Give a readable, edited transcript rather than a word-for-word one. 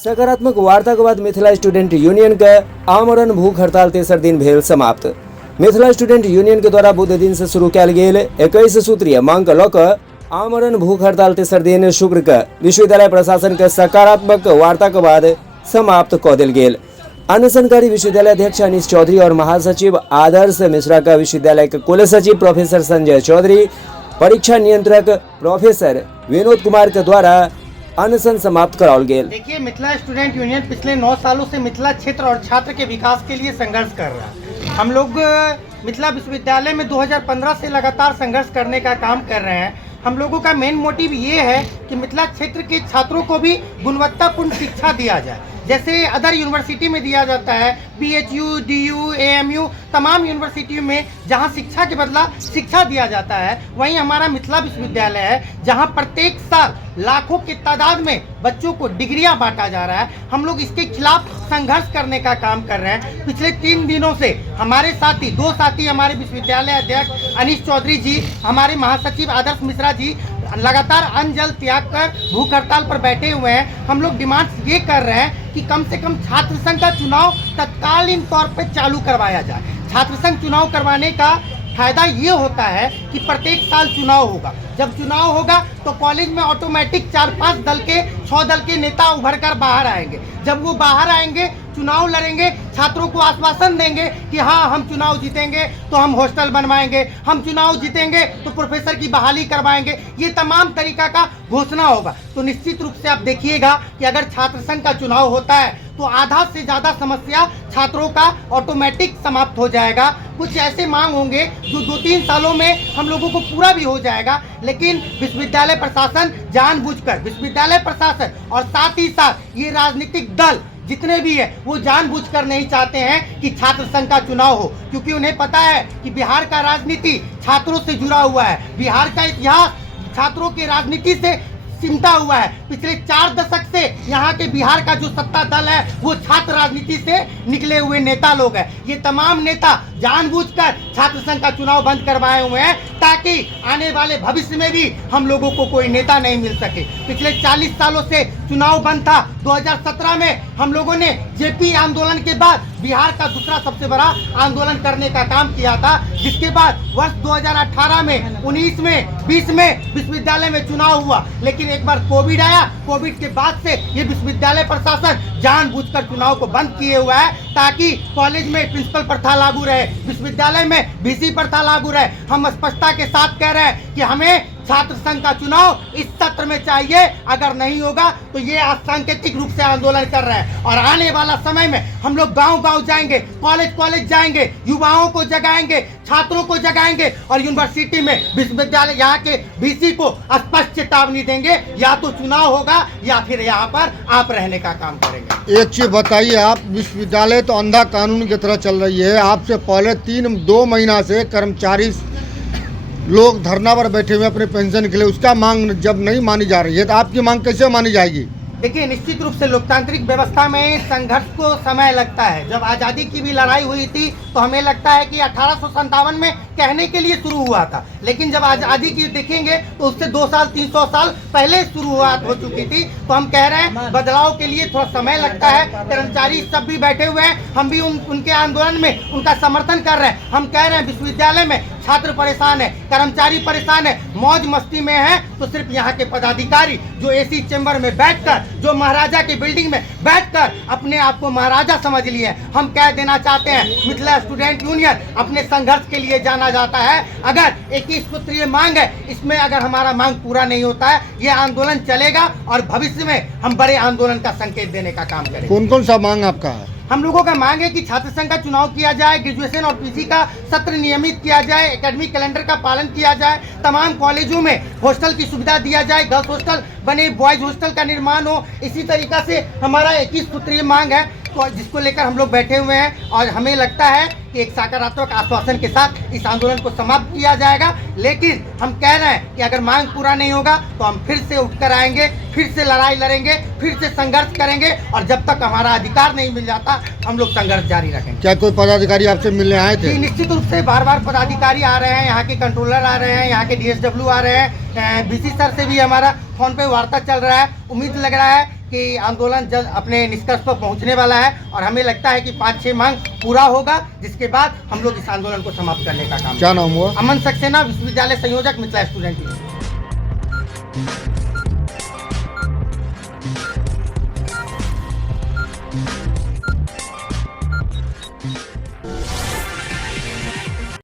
सकारात्मक वार्ता के बाद मिथिला स्टूडेंट यूनियन के आमरण भूख हड़ताल तेसर दिन भेल समाप्त। मिथिला स्टूडेंट यूनियन के द्वारा बुध दिन से शुरू कयल गेल 21 सूत्रीय मांग के लऽ कऽ आमरण भूख हड़ताल तेसर दिन शुक्र के विश्वविद्यालय प्रशासन के सकारात्मक वार्ता के बाद समाप्त कऽ देल गेल। अनशनकारी विश्वविद्यालय अध्यक्ष अनीश चौधरी और महासचिव आदर्श मिश्रा का विश्वविद्यालय के कुल सचिव प्रोफेसर संजय चौधरी, परीक्षा नियंत्रक प्रोफेसर विनोद कुमार के द्वारा अनशन समाप्त कराओल गेल। देखिए, मिथिला स्टूडेंट यूनियन पिछले 9 सालों से मिथिला क्षेत्र और छात्र के विकास के लिए संघर्ष कर रहा है। हम लोग मिथिला विश्वविद्यालय में 2015 से लगातार संघर्ष करने का काम कर रहे हैं। हम लोगों का मेन मोटिव ये है कि मिथिला क्षेत्र के छात्रों को भी गुणवत्तापूर्ण शिक्षा दिया जाए, जैसे अदर यूनिवर्सिटी में दिया जाता है। BHU, DU, AMU तमाम यूनिवर्सिटियों में जहां शिक्षा के बदला शिक्षा दिया जाता है, वहीं हमारा मिथिला विश्वविद्यालय है जहां प्रत्येक साल लाखों की तादाद में बच्चों को डिग्रियां बांटा जा रहा है। हम लोग इसके खिलाफ संघर्ष करने का काम कर रहे हैं। पिछले 3 दिनों से हमारे साथी 2 साथी हमारे विश्वविद्यालय अध्यक्ष अनीश चौधरी जी, हमारे महासचिव आदर्श मिश्रा जी लगातार अन्न जल त्याग कर भूख हड़ताल पर बैठे हुए हैं। हम लोग डिमांड्स ये कर रहे हैं कि कम से कम छात्र संघ का चुनाव तत्कालीन तौर पर चालू करवाया जाए। छात्र संघ चुनाव करवाने का फायदा ये होता है कि प्रत्येक साल चुनाव होगा। जब चुनाव होगा तो कॉलेज में ऑटोमेटिक 4-5 दल के 6 दल के नेता उभर कर बाहर आएंगे। जब वो बाहर आएंगे, चुनाव लड़ेंगे, छात्रों को आश्वासन देंगे कि हाँ, हम चुनाव जीतेंगे तो हम हॉस्टल बनवाएंगे, हम चुनाव जीतेंगे तो प्रोफेसर की बहाली करवाएंगे। ये तमाम तरीका का घोषणा होगा। तो निश्चित रूप से आप देखिएगा कि अगर छात्र संघ का चुनाव होता है तो आधा से ज़्यादा समस्या छात्रों का ऑटोमेटिक समाप्त हो जाएगा। कुछ ऐसे मांग होंगे जो 2-3 सालों में हम लोगों को पूरा भी हो जाएगा, लेकिन विश्वविद्यालय प्रशासन जानबूझकर, विश्वविद्यालय प्रशासन और साथ ही साथ ये राजनीतिक दल जितने भी है वो जानबूझकर नहीं चाहते हैं कि छात्र संघ का चुनाव हो, क्योंकि उन्हें पता है कि बिहार का राजनीति छात्रों से जुड़ा हुआ है। बिहार का इतिहास छात्रों की राजनीति से चिंता हुआ है। पिछले 4 दशक से यहाँ के बिहार का जो सत्ता दल है वो छात्र राजनीति से निकले हुए नेता लोग हैं। ये तमाम नेता जानबूझकर छात्र संघ का चुनाव बंद करवाए हुए हैं ताकि आने वाले भविष्य में भी हम लोगों को कोई नेता नहीं मिल सके। पिछले 40 सालों से चुनाव बंद था। 2017 में हम लोगों ने JP आंदोलन के बाद बिहार का दूसरा सबसे बड़ा आंदोलन करने का काम किया था, जिसके बाद वर्ष 2018 में, 19 में, 20 में विश्वविद्यालय में चुनाव हुआ। लेकिन एक बार कोविड आया। कोविड के बाद से ये विश्वविद्यालय प्रशासन जानबूझकर चुनाव को बंद किए हुआ है ताकि कॉलेज में प्रिंसिपल प्रथा लागू रहे, विश्वविद्यालय में VC प्रथा लागू रहे। हम स्पष्टता के साथ कह रहे हैं कि हमें छात्र संघ का चुनाव इस सत्र में चाहिए। अगर नहीं होगा तो ये सांकेतिक रूप से आंदोलन कर रहे हैं और आने वाला समय में हम लोग गांव-गांव जाएंगे, कॉलेज जाएंगे, युवाओं को जगाएंगे, छात्रों को जगाएंगे और यूनिवर्सिटी में, विश्वविद्यालय यहाँ के VC को स्पष्ट चेतावनी देंगे, या तो चुनाव होगा या फिर यहाँ पर आप रहने का काम करेंगे। एक चीज बताइए, आप विश्वविद्यालय तो अंधा कानून की तरह चल रही है। आपसे पहले 2 महीना से कर्मचारी लोग धरना पर बैठे हुए अपने पेंशन के लिए, उसका मांग जब नहीं मानी जा रही है तो आपकी मांग कैसे मानी जाएगी? देखिए, निश्चित रूप से लोकतांत्रिक व्यवस्था में संघर्ष को समय लगता है। जब आज़ादी की भी लड़ाई हुई थी तो हमें लगता है कि 1857 में कहने के लिए शुरू हुआ था, लेकिन जब आज़ादी की देखेंगे तो उससे 200-300 साल पहले शुरुआत हो चुकी थी। तो हम कह रहे हैं बदलाव के लिए थोड़ा समय लगता है। कर्मचारी सब भी बैठे हुए हैं, हम भी उनके आंदोलन में उनका समर्थन कर रहे हैं। हम कह रहे हैं विश्वविद्यालय में छात्र परेशान है, कर्मचारी परेशान है, मौज मस्ती में है, तो सिर्फ यहाँ के पदाधिकारी जो AC चैम्बर में बैठकर, जो महाराजा की बिल्डिंग में बैठकर अपने आप को महाराजा समझ लिए। हम कह देना चाहते हैं, मिथिला स्टूडेंट यूनियन अपने संघर्ष के लिए जाना जाता है। अगर 21 सूत्रीय मांग है, इसमें अगर हमारा मांग पूरा नहीं होता है, ये आंदोलन चलेगा और भविष्य में हम बड़े आंदोलन का संकेत देने का काम करेंगे। कौन कौन सा मांग आपका है? हम लोगों का मांग है कि छात्र संघ का चुनाव किया जाए, ग्रेजुएशन और PG का सत्र नियमित किया जाए, एकेडमिक कैलेंडर का पालन किया जाए, तमाम कॉलेजों में हॉस्टल की सुविधा दिया जाए, गर्ल्स हॉस्टल बने, बॉयज हॉस्टल का निर्माण हो। इसी तरीका से हमारा 21 सूत्रीय मांग है, तो जिसको लेकर हम लोग बैठे हुए हैं और हमें लगता है कि एक सकारात्मक आश्वासन के साथ इस आंदोलन को समाप्त किया जाएगा। लेकिन हम कह रहे हैं कि अगर मांग पूरा नहीं होगा तो हम फिर से उठकर आएंगे, फिर से लड़ाई लड़ेंगे, फिर से संघर्ष करेंगे और जब तक हमारा अधिकार नहीं मिल जाता हम लोग संघर्ष जारी रखेंगे। क्या कोई पदाधिकारी आपसे मिलने आए थे? जी, निश्चित रूप से बार पदाधिकारी आ रहे हैं, यहाँ के कंट्रोलर आ रहे हैं, यहाँ के DSW आ रहे हैं, BC सर से भी हमारा फोन पे वार्ता चल रहा है। उम्मीद लग रहा है कि आंदोलन जल्द अपने निष्कर्ष पर पहुंचने वाला है और हमें लगता है कि 5-6 मांग पूरा होगा, जिसके बाद हम लोग इस आंदोलन को समाप्त करने का काम। क्या नाम हुआ? अमन सक्सेना, विश्वविद्यालय संयोजक, मिथिला स्टूडेंट यूनियन।